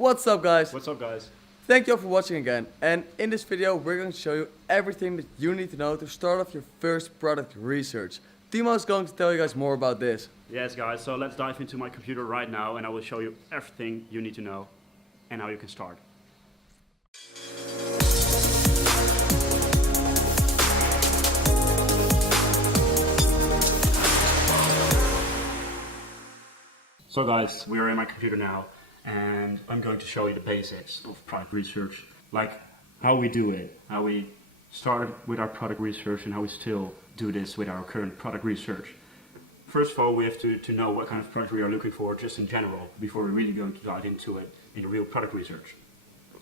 What's up, guys? What's up, guys? Thank you all for watching again, and in this video we're going to show you everything that you need to know to start off your first product research. Timo is going to tell you guys more about this. Yes, guys, so let's dive into my computer right now and I will show you everything you need to know and how you can start. So guys, we are in my computer now and I'm going to show you the basics of product research, like how we do it, how we started with our product research and how we still do this with our current product research. First of all, we have to know what kind of product we are looking for just in general before we're really going to dive into it in real product research.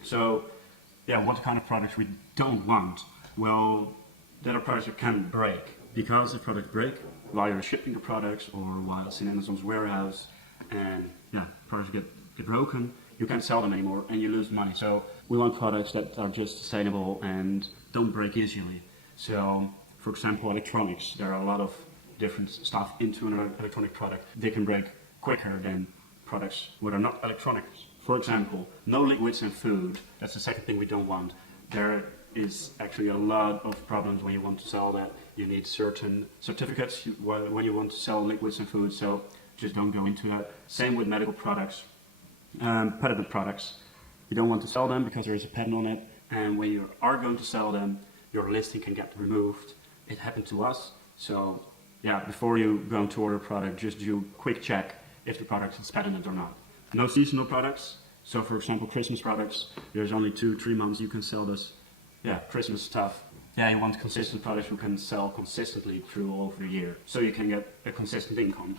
So yeah, what kind of products we don't want? Well, there are products that can break. Because if products break while you're shipping the products or while it's in Amazon's warehouse, and yeah, products get broken, you can't sell them anymore and you lose money. So we want products that are just sustainable and don't break easily. So for example, electronics, there are a lot of different stuff into an electronic product. They can break quicker than products that are not electronics. For example, no liquids in food. That's the second thing we don't want. There is actually a lot of problems when you want to sell that. You need certain certificates when you want to sell liquids in food. So just don't go into that. Same with medical products, patented products. You don't want to sell them because there is a patent on it, and when you are going to sell them, your listing can get removed. It happened to us. So yeah, before you go to order a product, just do a quick check if the product is patented or not. No seasonal products. So for example, Christmas products, there's only 2-3 months you can sell this. Yeah, Christmas stuff. Yeah, you want consistent products you can sell consistently through all over the year, so you can get a consistent income.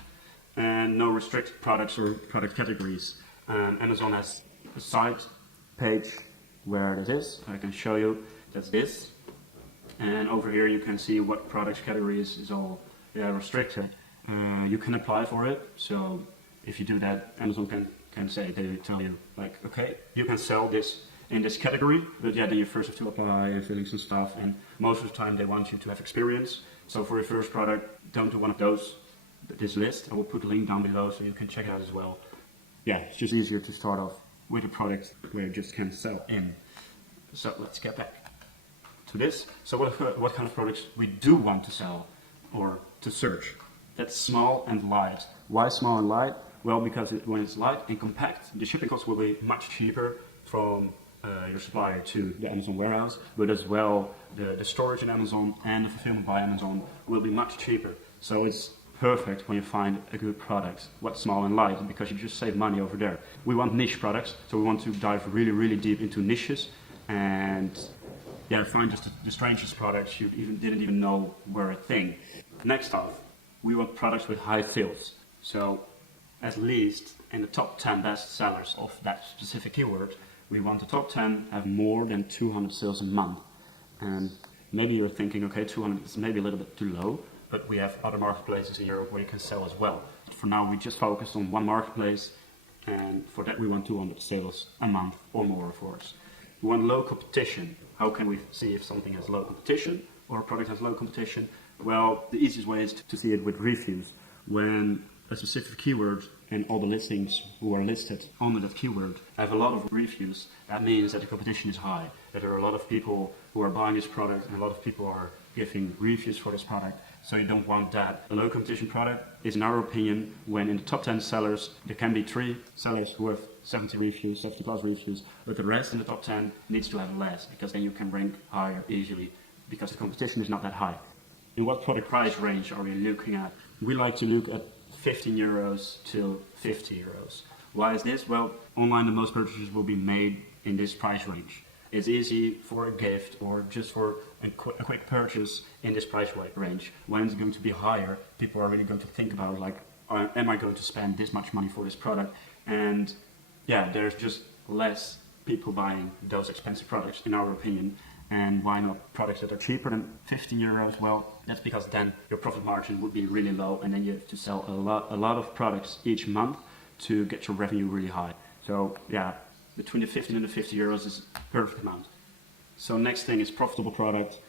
And no restricted products or product categories. Amazon has a site page where it is. I can show you. That's this. And over here you can see what product categories is all restricted. You can apply for it. So if you do that, Amazon can say, they tell you like, okay, you can sell this in this category, but yeah, then you first have to apply and fill in some stuff. And most of the time they want you to have experience. So for your first product, don't do one of those. This list, I will put a link down below so you can check it out as well. Yeah, it's just easier to start off with a product where you just can sell in. So let's get back to this. So what kind of products we do want to sell or to search? That's small and light. Why small and light? Well, because when it's light and compact, the shipping costs will be much cheaper from your supplier to the Amazon warehouse, but as well the storage in Amazon and the fulfillment by Amazon will be much cheaper. So it's perfect when you find a good product, what's small and light, because you just save money over there. We want niche products, so we want to dive really deep into niches and yeah, find just the strangest products you didn't even know were a thing. Next off, we want products with high fills. So at least in the top 10 best sellers of that specific keyword, we want the top 10 have more than 200 sales a month. And maybe you're thinking, okay, 200 is maybe a little bit too low, but we have other marketplaces in Europe where you can sell as well. For now, we just focus on one marketplace, and for that we want 200 sales a month or more, of course. We want low competition. How can we see if something has low competition or a product has low competition? Well, the easiest way is to see it with reviews. When a specific keyword and all the listings who are listed under that keyword have a lot of reviews, that means that the competition is high, that there are a lot of people who are buying this product and a lot of people are giving reviews for this product. So you don't want that. A low competition product is, in our opinion, when in the top 10 sellers, there can be 3 sellers who have 70 reviews, 70 plus reviews, but the rest in the top 10 needs to have less, because then you can rank higher easily, because the competition is not that high. In what product price range are we looking at? We like to look at 15 euros to 50 euros. Why is this? Well, online the most purchases will be made in this price range. It's easy for a gift or just for a quick purchase in this price range. When it's going to be higher, people are really going to think about like, am I going to spend this much money for this product? And yeah, there's just less people buying those expensive products, in our opinion. And why not products that are cheaper than 15 euros? Well, that's because then your profit margin would be really low, and then you have to sell a lot of products each month to get your revenue really high. So yeah, between the 15 and the 50 euros is a perfect amount. So next thing is profitable product.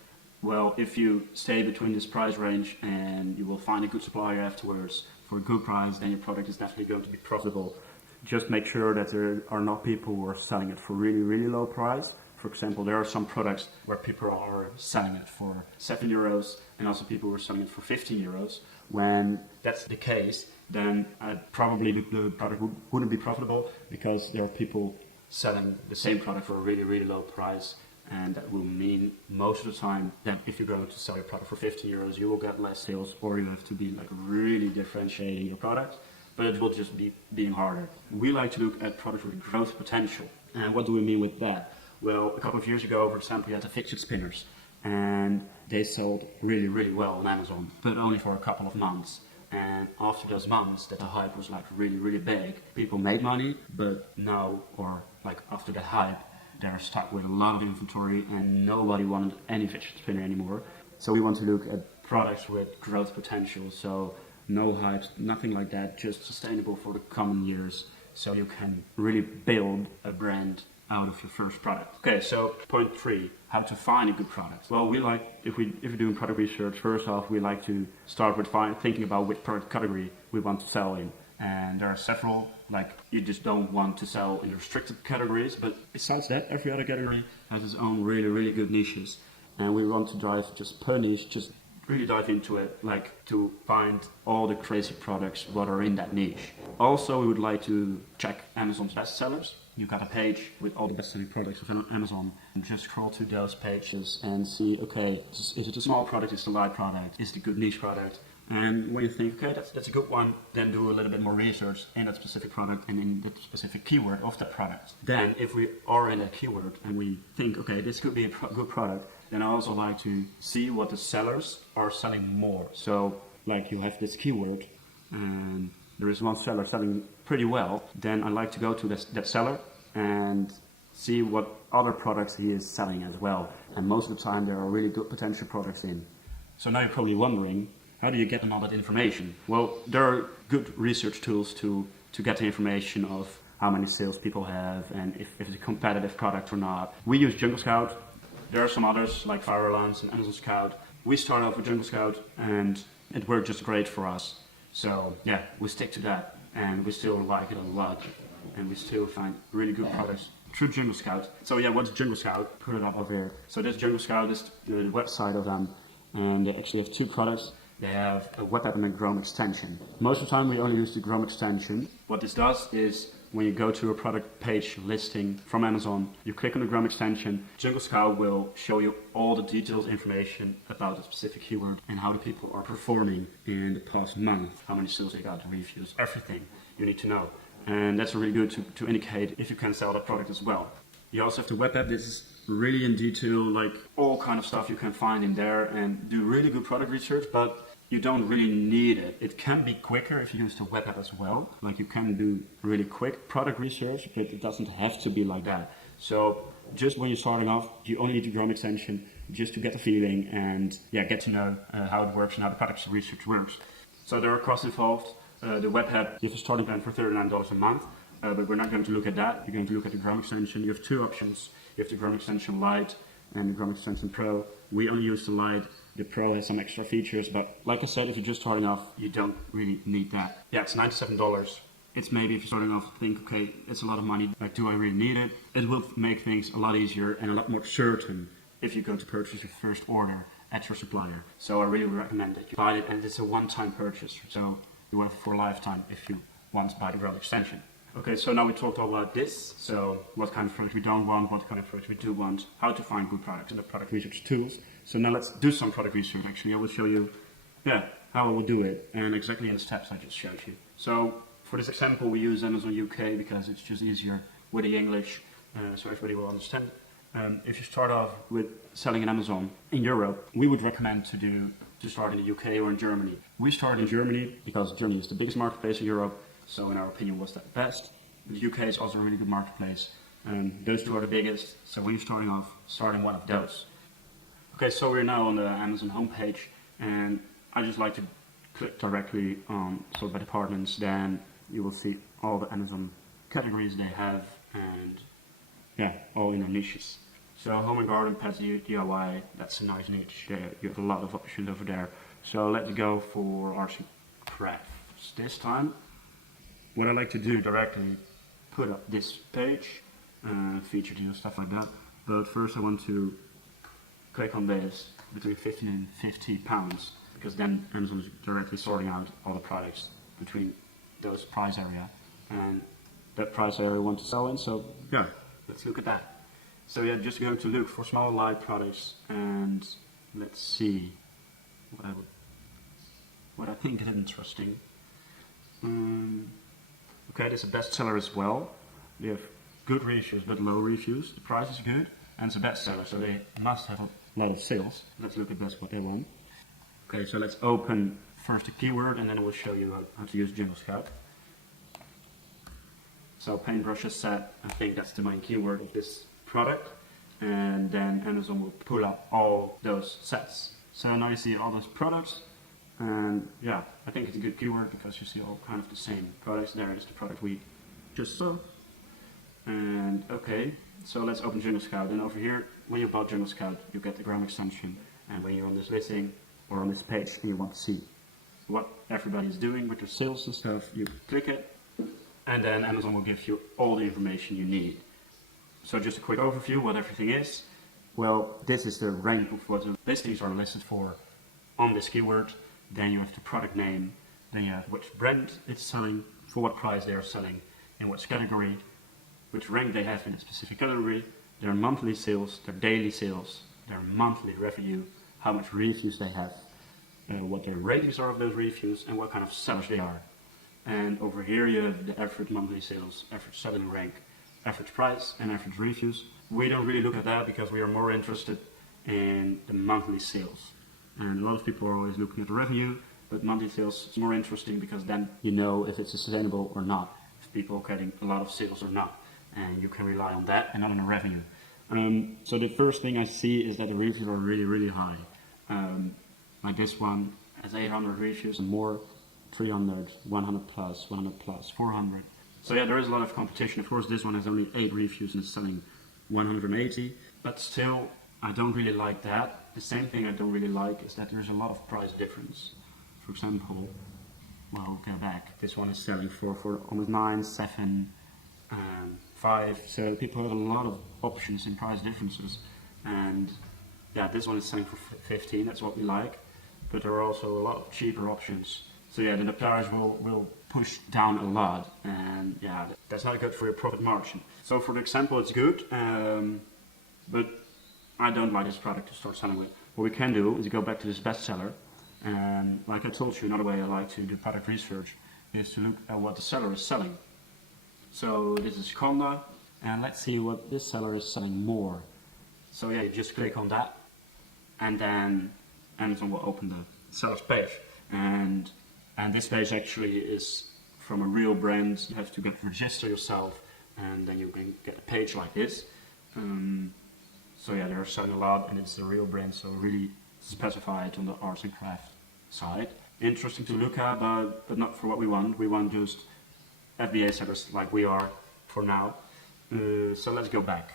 Well, if you stay between this price range and you will find a good supplier afterwards for a good price, then your product is definitely going to be profitable. just make sure that there are not people who are selling it for really, really low price. For example, there are some products where people are selling it for €7 and also people who are selling it for €15. When that's the case, then probably the product wouldn't be profitable, because there are people selling the same product for a really, really low price. And that will mean most of the time that if you're going to sell your product for €15, you will get less sales, or you have to be like really differentiating your product, but it will just be being harder. We like to look at products with growth potential. And what do we mean with that? Well, a couple of years ago, for example, we had the fidget spinners, and they sold really, really well on Amazon, but only for a couple of months. And after those months, that the hype was like really, really big. People made money, but now, or like after the hype, they're stuck with a lot of inventory and nobody wanted any fidget spinner anymore. So we want to look at products with growth potential. So no hype, nothing like that, just sustainable for the coming years. So you can really build a brand out of your first product. Okay, so point 3, how to find a good product. Well, we like, if we're doing product research, first off, we like to start with thinking about which product category we want to sell in. And there are several, like you just don't want to sell in restricted categories, but besides that, every other category has its own really, really good niches. And we want to drive just per niche, just really dive into it, like to find all the crazy products what are in that niche. Also, we would like to check Amazon's bestsellers. You've got a page with all the best-selling products of Amazon, and just scroll to those pages and see, okay, is it a small product, is it a light product, is it a good niche product? And when you think, okay, that's a good one, then do a little bit more research in that specific product and in the specific keyword of that product. Then, if we are in that keyword and we think, okay, this could be a good product, then I also like to see what the sellers are selling more. So, like you have this keyword and there is one seller selling pretty well, then I like to go to that seller and see what other products he is selling as well. And most of the time there are really good potential products in. So now you're probably wondering, how do you get all that information? Well, there are good research tools to get the information of how many sales people have and if it's a competitive product or not. We use Jungle Scout. There are some others like Fire Alarms and Amazon Scout. We started off with Jungle Scout and it worked just great for us. So yeah, we stick to that and we still like it a lot and we still find really good products through Jungle Scout. So yeah, what's Jungle Scout? Put it up over here. So this Jungle Scout is the website of them, and they actually have 2 products. They have a web app and a Chrome extension. Most of the time we only use the Chrome extension. What this does is when you go to a product page listing from Amazon, you click on the Chrome extension, Jungle Scout will show you all the detailed information about a specific keyword and how the people are performing in the past month, how many sales they got, reviews, everything you need to know. And that's really good to indicate if you can sell that product as well. You also have the web app. This is really in detail, like all kind of stuff you can find in there and do really good product research, but you don't really need it. It can be quicker if you use the web app as well. Like you can do really quick product research, but it doesn't have to be like that. So just when you're starting off, you only need the Chrome extension just to get the feeling and get to know how it works and how the product research works. So there are costs involved. The web app, you have a starting plan for $39 a month, but we're not going to look at that. We're going to look at the Chrome extension. You have 2 options. You have the Chrome extension Lite and the Chrome extension Pro. We only use the Lite. The Pro has some extra features, but like I said, if you're just starting off, you don't really need that. Yeah, it's $97. It's maybe if you're starting off, think, okay, it's a lot of money. Like, do I really need it? It will make things a lot easier and a lot more certain if you go to purchase your first order at your supplier. So I really recommend that you buy it, and it's a one-time purchase. So you have it for a lifetime if you want to buy the Chrome extension. Okay, so now we talked all about this. So what kind of products we don't want, what kind of products we do want, how to find good products, and the product research tools. So now let's do some product research. Actually, I will show you how I will do it and exactly in the steps I just showed you. So for this example, we use Amazon UK because it's just easier with the English, so everybody will understand. If you start off with selling in Amazon in Europe, we would recommend to start in the UK or in Germany. We started in Germany because Germany is the biggest marketplace in Europe. So in our opinion was that best. The UK is also a really good marketplace. Those 2 are the biggest. So when you're starting off, starting one of those. Okay, so we're now on the Amazon homepage, and I just like to click directly on sort by departments. Then you will see all the Amazon categories they have, and all in their niches. So home and garden, pets, DIY, that's a nice niche. You have a lot of options over there. So let's go for arts and crafts this time. What I like to do directly put up this page, featured and stuff like that. But first I want to click on this between 15 and 50 pounds, because then Amazon is directly sorting out all the products between those price area and that price area I want to sell in. So yeah, let's look at that. So yeah, just going to look for small light products, and let's see what I think is interesting. Okay, this is a bestseller as well. They have good reviews but low reviews. The price is good and it's a bestseller, so they must have a lot of sales. Let's look at that's what they want. Okay, so let's open first the keyword and then I will show you how to use Jingle Scout. So paintbrushes set, I think that's the main keyword of this product, and then Amazon will pull up all those sets. So now you see all those products, and yeah, I think it's a good keyword because you see all kind of the same products. There is the product we just saw. And okay, so let's open Jingle Scout. And over here, when you bought Jingle Scout, you get the Chrome extension. And when you're on this listing or on this page and you want to see what everybody's doing with their sales and stuff, you click it, and then Amazon will give you all the information you need. So just a quick overview what everything is. Well, this is the rank of what the listings are listed for on this keyword. Then you have the product name, then you have which brand it's selling, for what price they are selling, in which category, which rank they have in a specific category, their monthly sales, their daily sales, their monthly revenue, how much reviews they have, what their ratings are of those reviews, and what kind of sellers they are. And over here you have the average monthly sales, average selling rank, average price, and average reviews. We don't really look at that because we are more interested in the monthly sales. And a lot of people are always looking at the revenue, but monthly sales is more interesting because then you know if it's sustainable or not, if people are getting a lot of sales or not, and you can rely on that and not on the revenue. So the first thing I see is that the reviews are really, really high. Like this one has 800 reviews and more, 300, 100 plus, 100 plus, 400. So yeah, there is a lot of competition. Of course, this one has only 8 reviews and it's selling 180, but still, I don't really like that. The same thing I don't really like is that there's a lot of price difference. For example, well, go back. This one is selling for almost 9, 7, 5. So people have a lot of options in price differences. And yeah, this one is selling for 15. That's what we like. But there are also a lot of cheaper options. So yeah, then the price will push down a lot. And yeah, that's not good for your profit margin. So for the example, it's good. But I don't like this product to start selling with. What we can do is go back to this bestseller, and like I told you, another way I like to do product research is to look at what the seller is selling. So this is Conda, and let's see what this seller is selling more. So yeah, you just click on that, and then Amazon will open the seller's page. And this page actually is from a real brand. You have to register yourself, and then you can get a page like this. So yeah, they're selling a lot and it's a real brand, so really specified on the arts and craft side. Interesting to look at, but not for what we want. We want just FBA sellers like we are for now. So let's go back.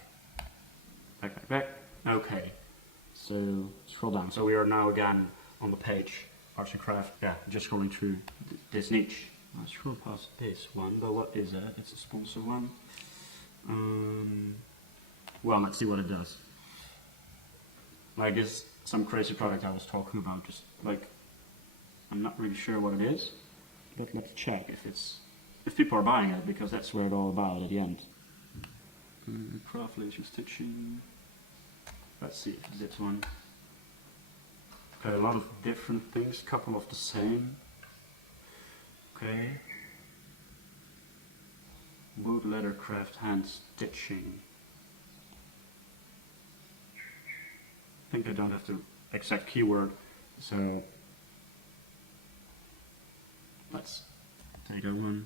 Back. Okay, so scroll down. So we are now again on the page, arts and craft. Yeah, just scrolling through this niche. I'll scroll past this one, but what is it? It's a sponsor one. Well, let's see what it does. Like this, some crazy product I was talking about, just like, I'm not really sure what it is, but let's check if people are buying it, because that's what it's all about at the end. Craft laser stitching. Let's see if it's this one. Okay, a lot of different things, couple of the same. Okay. Wood leather craft hand stitching. I think I don't have the exact keyword, so let's take that one,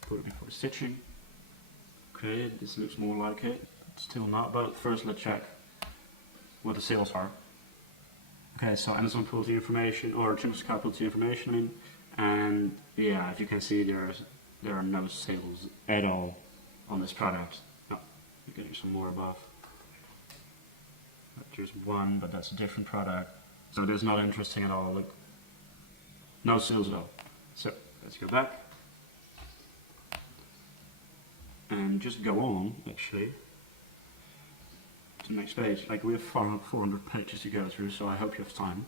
put it before stitching. Okay, this looks more like it, still not, but first let's check what the sales are. Okay, so Amazon pulled the information, or Jingle Scout pulled the information in, and yeah, as you can see, there are no sales at all on this product. No, you're getting some more above. There's one, but that's a different product. So that's not interesting at all. Look, no sales at all. So let's go back. and just go on, actually, to the next page. Like, we have 400 pages to go through, so I hope you have time.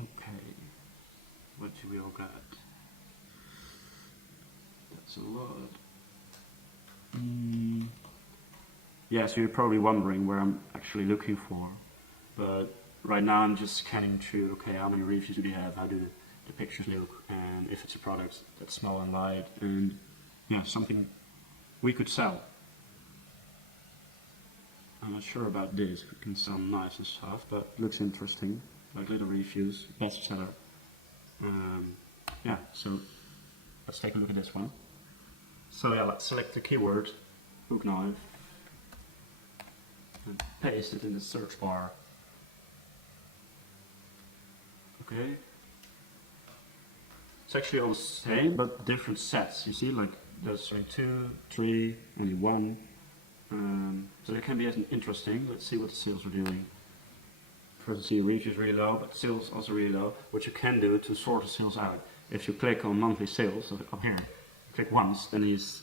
Okay, what do we all got? That's a lot. Yeah, so you're probably wondering where I'm actually looking for, but right now I'm just scanning through, okay, how many reviews do we have, how do the pictures look, and if it's a product that's small and light, and yeah, something we could sell. I'm not sure about this, it can sound nice and stuff, but looks interesting, like little reviews, bestseller. Yeah, so let's take a look at this one. So yeah, let's select the keyword, hook knife, and paste it in the search bar. Okay. It's actually all the same, but different sets. You see, like there's only 2, 3, only 1. So it can be interesting. Let's see what the sales are doing. First, see reviews really low, but sales also really low. What you can do to sort the sales out, if you click on monthly sales up here, click once, then he's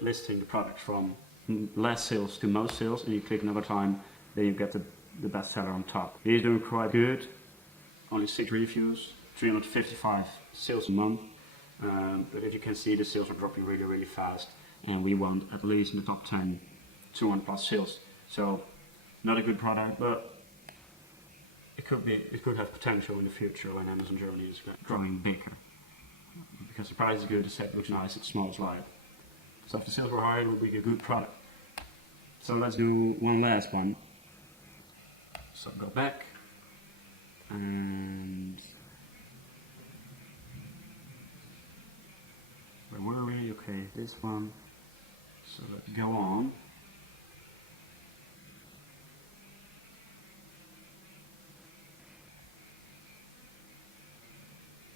listing the product from less sales to most sales, and you click another time, then you get the bestseller on top. He's doing quite good. Only 6 reviews, 355 sales a month. But as you can see, the sales are dropping really, really fast, and we want at least in the top 10, 200 plus sales. So, not a good product, but it could have potential in the future when Amazon Germany is growing bigger. Because the price is good, the set looks nice, it smells light. So if the sales were high, it would be a good product. So let's do one last one. So go back, and where were we? Okay, this one. So let's go on.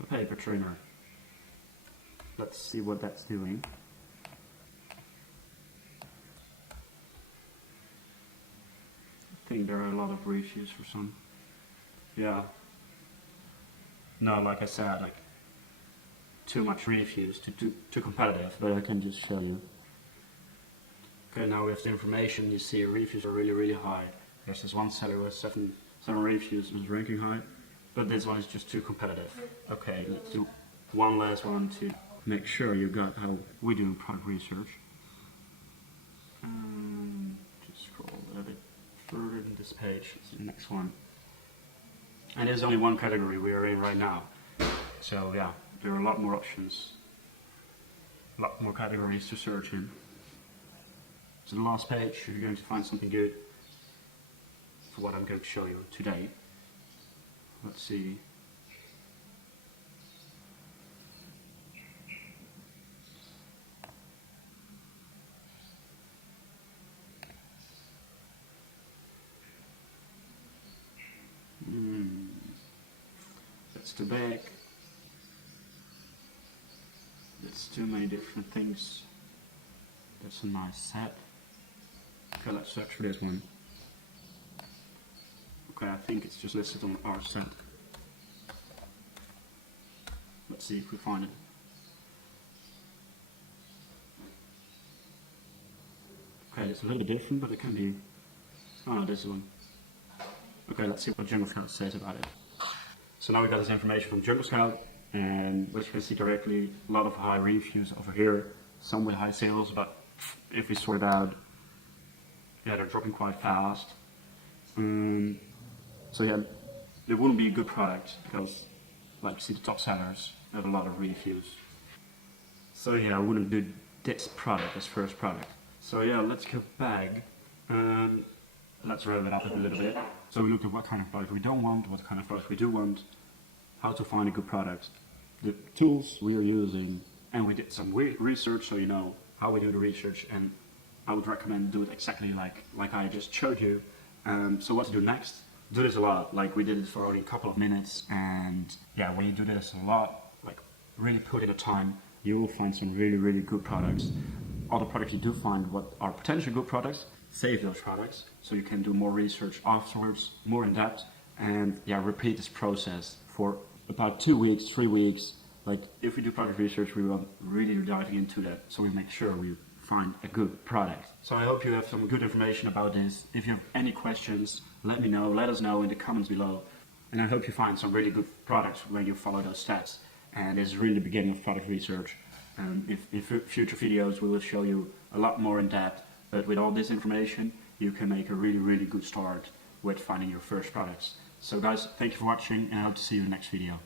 A paper trimmer. Let's see what that's doing. I think there are a lot of reviews for some. Yeah. No, like I said, like too much reviews, too competitive, but I can just show you. Okay, now we have the information. You see reviews are really, really high. There's this one seller with 7 reviews and is ranking high, but this one is just too competitive. Okay, let's do one last one to make sure you got how we do product research. Just scroll a bit further in this page. It's the next one. And there's only one category we are in right now. So yeah, there are a lot more options. A lot more categories to search in. So the last page, you're going to find something good for what I'm going to show you today. Let's see. That's too big. That's too many different things. That's a nice set. Okay, let's search for this one. Okay, I think it's just listed on our set. Let's see if we find it. Okay, it's a little bit different, but it can be. Oh no, this one. Okay, let's see what Jungle Scout says about it. So now we got this information from Jungle Scout, and what you can see directly, a lot of high reviews over here, some with high sales, but if we sort it out, yeah, they're dropping quite fast. So yeah, it wouldn't be a good product because, like you see, the top sellers have a lot of reviews. So yeah, I wouldn't do this product as first product. So yeah, let's go back and let's roll it up a little bit. So we looked at what kind of product we don't want, what kind of product we do want, how to find a good product, the tools we are using, and we did some research so you know how we do the research, and I would recommend do it exactly like I just showed you. So what to do next? Do this a lot, like we did it for only a couple of minutes, and yeah, when you do this a lot, like really put in the time, you will find some really, really good products. All the products you do find what are potential good products, save those products so you can do more research afterwards, more in depth, and yeah, repeat this process for about 2 weeks, 3 weeks, Like if we do product research, we want really diving into that, so we make sure we find a good product. So I hope you have some good information about this. If you have any questions, let me know, let us know in the comments below. And I hope you find some really good products when you follow those steps. And this is really the beginning of product research. In future videos we will show you a lot more in depth, but with all this information you can make a really good start with finding your first products. So guys, thank you for watching, and I hope to see you in the next video.